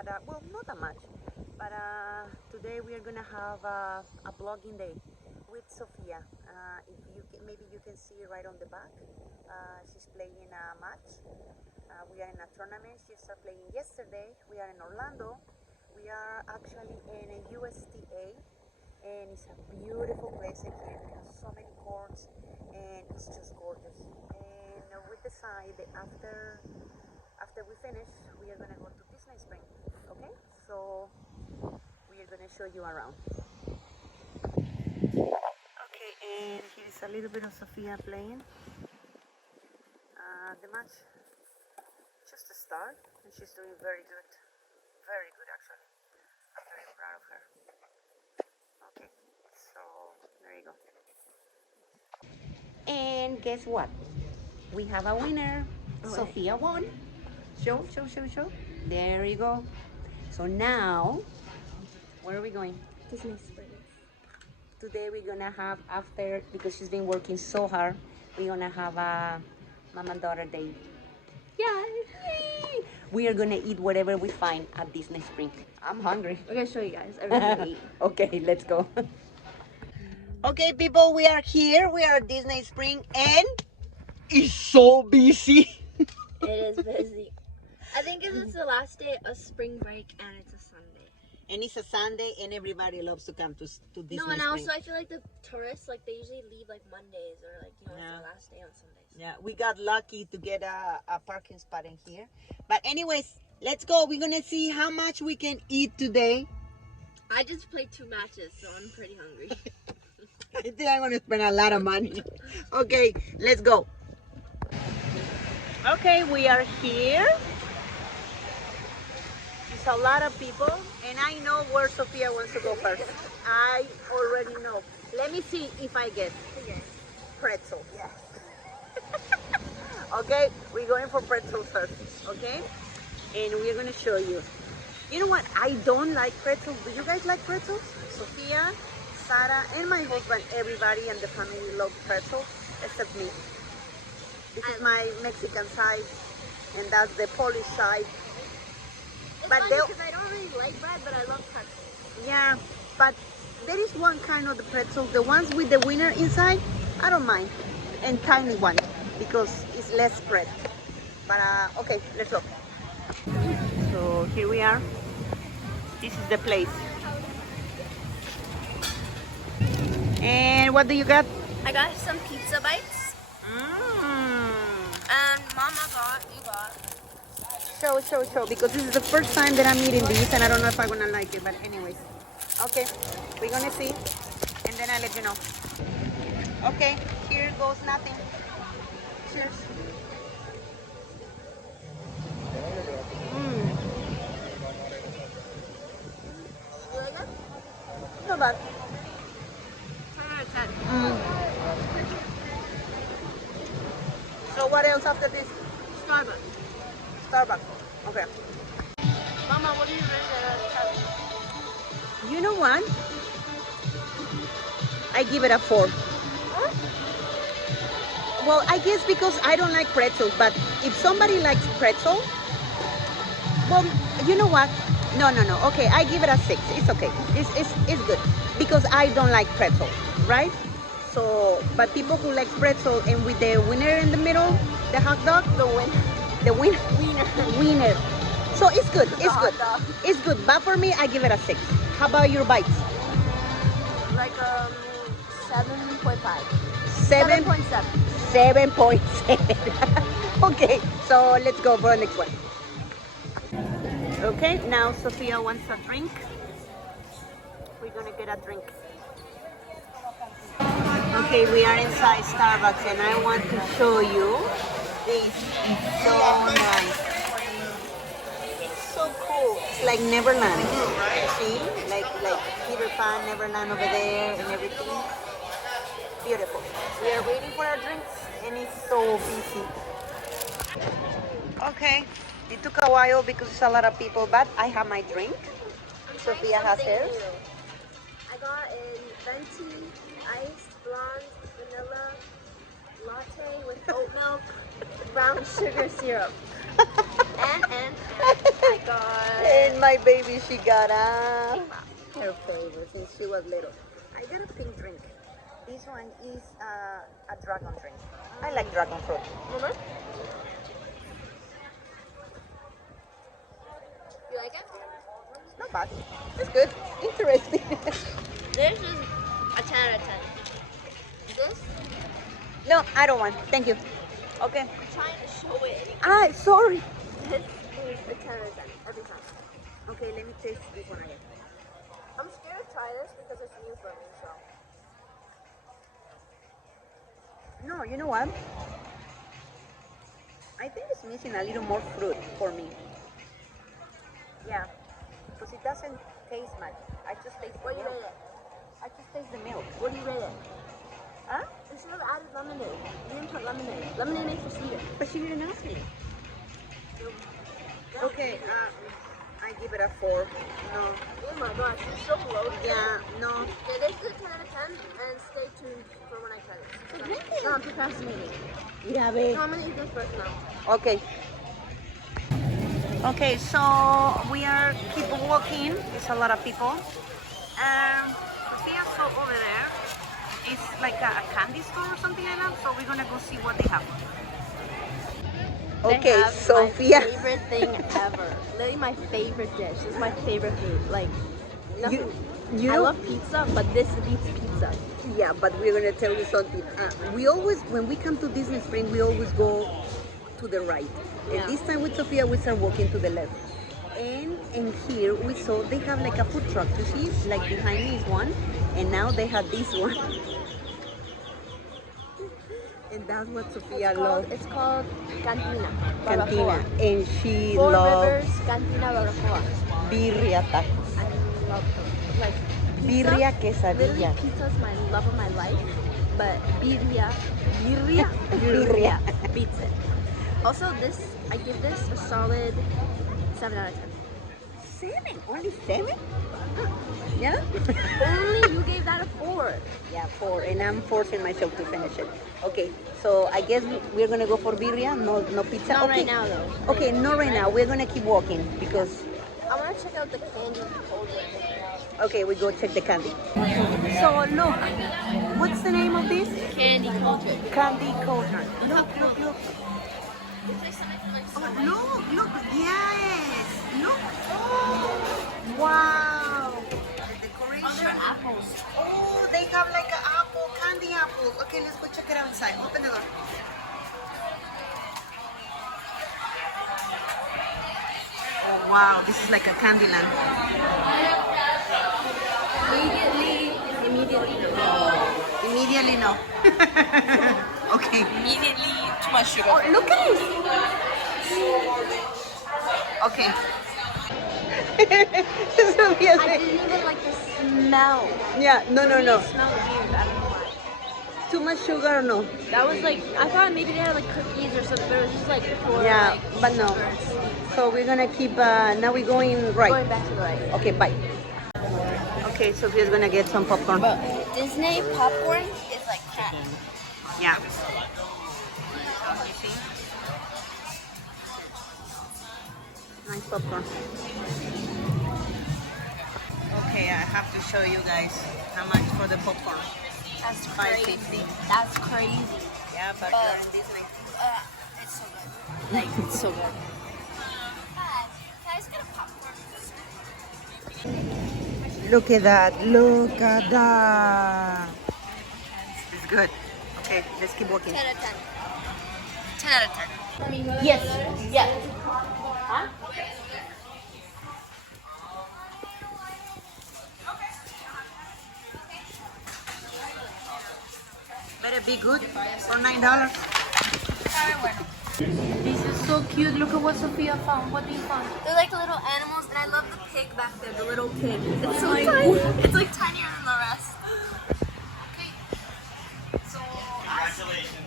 but well, not that much. But today we are gonna have a blogging day with Sophia. If you can, maybe you can see right on the back. She's playing a match. We are in a tournament. She started playing yesterday. We are in Orlando. We are actually in a USTA, and it's a beautiful place in here. We have so many courts, and it's just gorgeous. And we decided after we finish, we are gonna go to Disney Spring. Okay, so we are gonna show you around. Okay, and here is a little bit of Sophia playing the match. Just to start, and she's doing very good actually. I'm very proud of her. Okay, so there you go. And guess what? We have a winner. Sophia won. Show. There you go. So now, where are we going? Disney Springs. Today we're gonna have, after, because she's been working so hard, we're gonna have a mom and daughter day. Yay! We are gonna eat whatever we find at Disney Spring. I'm hungry. I'm gonna show you guys everything we eat. Okay, let's go. Okay, people, we are here. We are at Disney Spring, and it's so busy. It is busy. I think it's the last day of spring break and it's a Sunday. And it's a Sunday, and everybody loves to come to Disney No, and Spring. also I feel like the tourists, like they usually leave like Mondays or like, it's the last day on Sundays. Yeah, we got lucky to get a parking spot in here. But anyways, let's go. We're gonna see how much we can eat today. I just played 2 matches, so I'm pretty hungry. I think I'm gonna spend a lot of money. Okay, let's go. Okay, we are here. There's a lot of people, and I know where Sophia wants to go first. I already know. Let me see if I guess. Pretzel. Yes. Okay, we're going for pretzels first. Okay, and we're gonna show you. You know what? I don't like pretzels. Do you guys like pretzels? Sophia, Sarah, and my husband, everybody in the family love pretzels, except me. This is my Mexican side, and that's the Polish side. It's But funny because I don't really like bread, but I love pretzels. Yeah, but there is one kind of the pretzels, the ones with the winner inside, I don't mind. And tiny one, because it's less spread. But okay, let's go. So here we are. This is the place. And what do you got? I got some pizza bites. And Mama got, you got. Show, because this is the first time that I'm eating these, and I don't know if I'm gonna like it, but anyways. Okay, we're gonna see, and then I'll let you know. Okay, here goes nothing. Cheers. You like that? Not bad. 10 out of 10. So what else after this? Starbucks. Starbucks. Okay. Mama, what do you rate out of 10? You know what? I give it a 4. Huh? Well, I guess because I don't like pretzels, but if somebody likes pretzel, well, you know what? No. Okay, I give it a 6. It's okay. It's good because I don't like pretzel, right? So, but people who like pretzel and with the winner in the middle, the hot dog, the wiener. So it's good. It's good. It's good. But for me, I give it a 6. How about your bites? Like 7.5. 7.7. 7.7. Okay, so let's go for the next one. Okay, now Sophia wants a drink. We're gonna get a drink. Okay, we are inside Starbucks, and I want to show you this. So nice. It's so cool. It's like Neverland. See? Like Peter Pan, Neverland over there and everything. Beautiful. We are waiting for our drinks, and it's so busy. Okay, it took a while because it's a lot of people, but I have my drink. Sophia has hers. I got a venti, iced, blonde, vanilla, latte with oat milk, brown sugar syrup. And I got And my baby, she got her favorite since she was little. I got a pink drink. This one is a dragon drink. I like dragon fruit. Mama, you like it? It's not bad. It's good. Interesting. This is a 10 out of 10. This, No, I don't want. Thank you. Okay. I'm trying to show it. Ah, sorry. This is a 10 out of 10 every time. Okay, let me taste this one again. I'm scared to try this because it's new for me, so. No, you know what? I think it's missing a little more fruit for me. Yeah, because it doesn't taste much. I just taste the What do you milk. rate it? I just taste the milk. What do you rate it? Huh? You should have added lemonade. You didn't put lemonade. Lemonade makes it sweeter. But she didn't ask me. Okay, I give it a 4. No. Oh my gosh, you're so low. Yeah, no. Yeah, this is a 10 out of 10, and stay tuned for when I try this. No, I'm procrastinating. Yeah, babe. No, I'm gonna eat this first now. Okay. Okay, so we are keep walking. It's a lot of people. Sophia saw over there. It's like a candy store or something like that. So we're gonna go see what they have. They Okay, have Sophia. my favorite thing ever. Literally my favorite dish. This is my favorite food. Like, nothing. You I know, love pizza, but this beats pizza. yeah, but we're gonna tell you something. We always, when we come to Disney Spring, we always go to the right. Yeah. And this time with Sophia, we start walking to the left. And here we saw they have like a food truck. You see, like behind me is one, and now they have this one. And that's what Sophia loves. It's called Cantina. Cantina, Barbacoa. and she Four loves Rivers Cantina Barbacoa. birria tacos. I love them. Like, Birria pizza, literally quesadilla. pizza is my love of my life, but birria Birria. beats it. Also, I give this a solid 7 out of 10. 7? Only 7? Yeah? Only you gave that a 4. Yeah, 4, and I'm forcing myself to finish it. Okay, so I guess we're gonna go for birria, no pizza. Not okay. right now, though. Okay, not right now. We're gonna keep walking because. I want to check out the candy holder. Okay, we go check the candy. So look, what's the name of this? Candy holder. Candy cauldron. Look. Oh, look, yes. Look. Oh, wow. The decoration. Other apples. Oh, they have like an apple, candy apples. Okay, let's go check it out inside. Open the door. Oh, wow, this is like a candy land. Immediately no. Okay. Immediately too much sugar. Oh, look at it. Okay. Sophia I said, didn't even like the smell. yeah, no. It smelled weird. I don't know why. Too much sugar or no? That was like, I thought maybe they had like cookies or something, but it was just like pure, Yeah, like, but no. sugar and sweet. So we're gonna keep, now we're going right. Going back to the right. Okay, bye. Okay, Sophia's gonna get some popcorn. But Disney popcorn is like crack. Yeah. Nice popcorn. Okay, I have to show you guys how much for the popcorn. That's $5.50. That's crazy. Yeah, but in Disney. It's so good. Like, it's so good. Can I just get a popcorn? Look at that. Look at that. It's good. Okay, let's keep walking. 10 out of 10. 10 out of 10. Yes. Yes. Huh? Better be good for $9. This is so cute. Look at what Sophia found. What do you find? They're like little animals, and I love the pig back there, the little pig. It's so tiny. It's like tinier than the rest. Okay. So, Congratulations.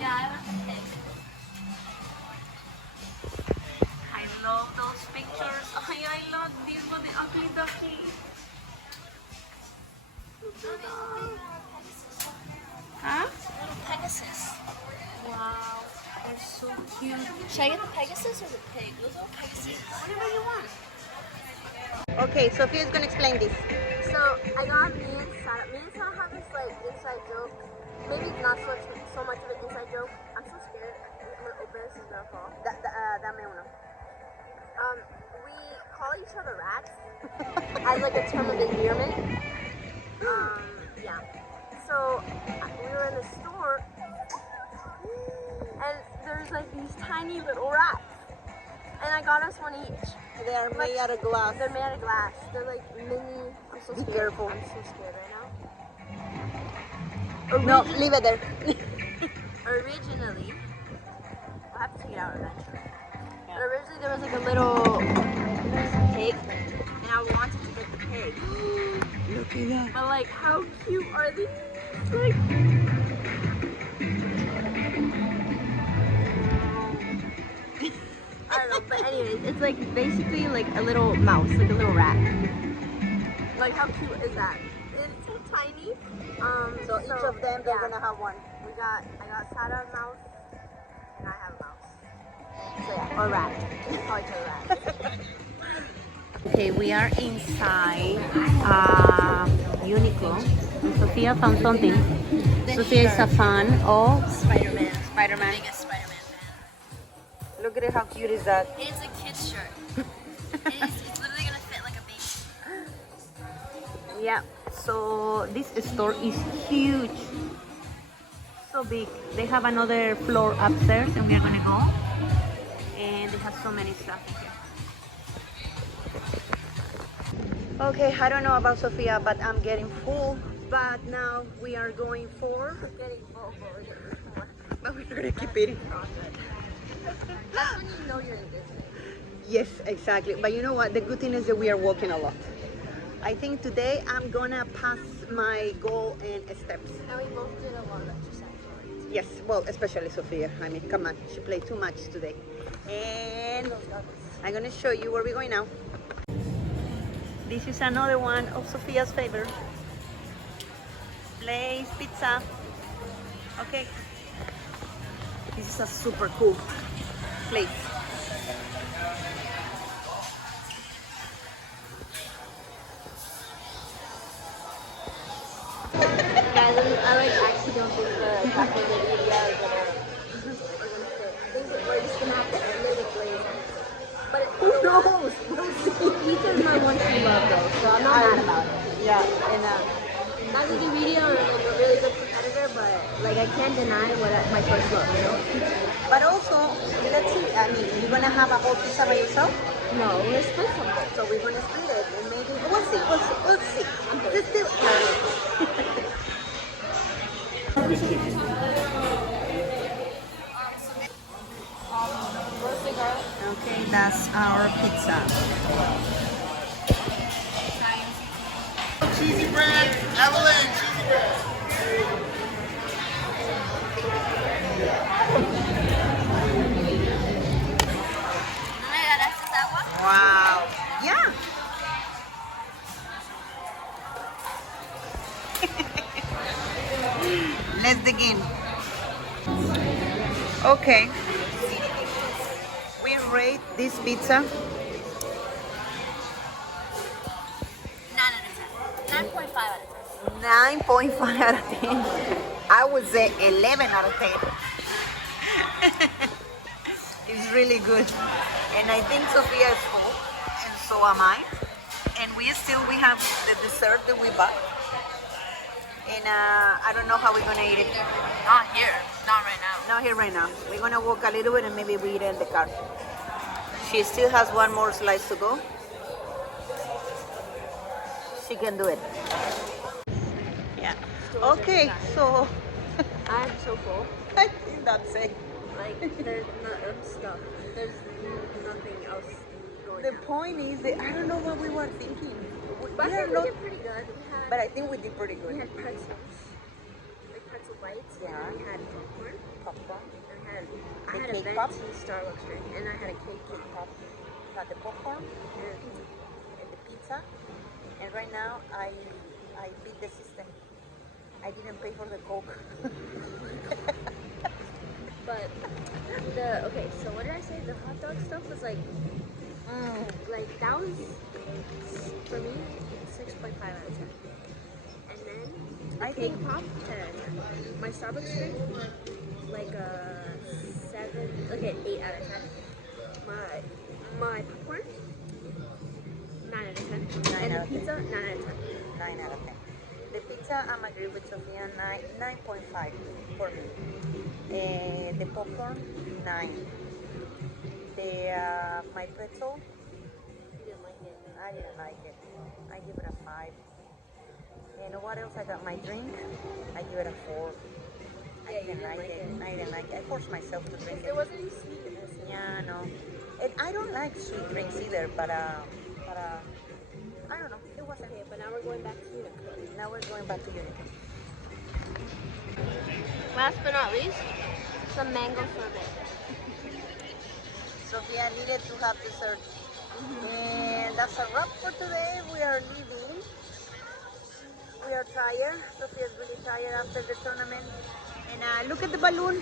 Yeah, I want the pig. I love those pictures. I love this one, the ugly duckling. Huh? Little Pegasus. so cute. Should I get the Pegasus or the pig? Those are Pegasus. Whatever you want. Okay, Sophia's gonna explain this. So I got me and Sarah have this like inside joke. Maybe not so much of an inside joke. I'm so scared. I'm gonna open this. It's gonna fall. Dame uno. We call each other rats as like a term of endearment. Yeah. So we were in the store and there's like these tiny little rats. And I got us one each. They are made out of glass. They're made out of glass. They're like mini. I'm so scared. Be careful. I'm so scared right now. No, leave it there. Originally, I'll have to take it out eventually. But originally there was like a little pig, and I wanted to get the pig. Look at that. But like, how cute are these? Like, I don't know. But anyways, it's like basically like a little mouse, like a little rat. Like, how cute is that? It's so tiny. So each of them, they're gonna have one. I got Sarah a mouse, and I have a mouse. So yeah, or rat. We call each other rat. Okay, we are inside Uniqlo. And Sophia found something. Sophia is a fan of Spider-Man. Spider-Man. Biggest Spider-Man fan. Look at it, how cute is that? It's a kid's shirt. It's literally gonna fit like a baby. Yeah, so this store is huge. So big. They have another floor upstairs and we are gonna go. And they have so many stuff in here. Okay, I don't know about Sophia, but I'm getting full. But now we are going for... But we're gonna keep eating. That's when you know you're in business. Yes, exactly. But you know what? The good thing is that we are walking a lot. I think today I'm gonna pass my goal in steps. And we both did a lot of exercise. Yes, well, especially Sophia. I mean, come on, she played too much today. And I'm gonna show you where we're going now. This is another one of Sophia's favorite. Blaze Pizza. Okay. This is a super cool place. Guys, I like actually don't think the taco de birria are gonna fit. I think we're just gonna have to end it with Blaze. But Who knows? We'll see. pizza is my one true love though, so I'm not mad about it. Yeah, and Not that the video are like a really good competitor, but like I can't deny what my first love, you know? but also, let's see. I mean, you're gonna have a whole pizza by yourself, No, we're split something. so we're gonna split it, and maybe we'll see. We'll see. It's still early. Okay, that's our pizza. Cheesy bread, Evelyn, cheesy bread. Wow. Yeah. Let's begin. Okay. We rate this pizza 9 out of 10. 9.5 out of 9.5 out of 10. I would say 11 out of 10. It's really good. And I think Sophia is full, and so am I. And we have the dessert that we bought. And I don't know how we're gonna eat it. Not here. Not right now. Not here right now. We're gonna walk a little bit and maybe we eat it in the car. She still has one more slice to go. She can do it. Yeah. Okay, so I'm so full. I think that's it. Like, there's I'm stuck. There's nothing else going The on. point is that I don't know what we were thinking. But I We are think we not, did pretty good. but I think we did pretty We good. had pretzels. Like pretzel bites. Yeah. And we had popcorn. Popcorn, And I had The a cake venti pop? Starbucks drink. And I had a cake pop, had the popcorn and the pizza. And right now I beat the system. I didn't pay for the Coke. But the hot dog stuff was like Mm. that was for me 6.5 out of 10. And then the I cake think pop 10 out of 10. My Starbucks drink like a 7, like an 8 out of 10. My popcorn 9 out of 10. 9 And out the of 10. pizza 9 out of 10. 9 out of 10. The pizza, I'm agree with Sophia, 9.5 for me. The popcorn, 9. My pretzel, You didn't like it. I didn't like it. I give it a 5. And what else? I got my drink. I give it a 4. I Yeah, you didn't like it. I didn't like it. I forced myself to drink it. There wasn't any sweetness. Yeah, no. And I don't like sweet drinks either, but I don't know. It wasn't. Okay, but now we're going back to Unico. Now we're going back to Unicorn. Last but not least, some mango sorbet. Sophia needed to have dessert. And that's a wrap for today. We are leaving. We are tired. Sophia's really tired after the tournament. And look at the balloon.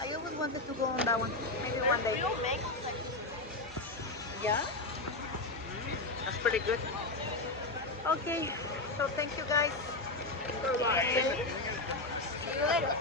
I always wanted to go on that one. Maybe one day. Yeah? That's pretty good. Okay, so thank you guys. For watching. See you later.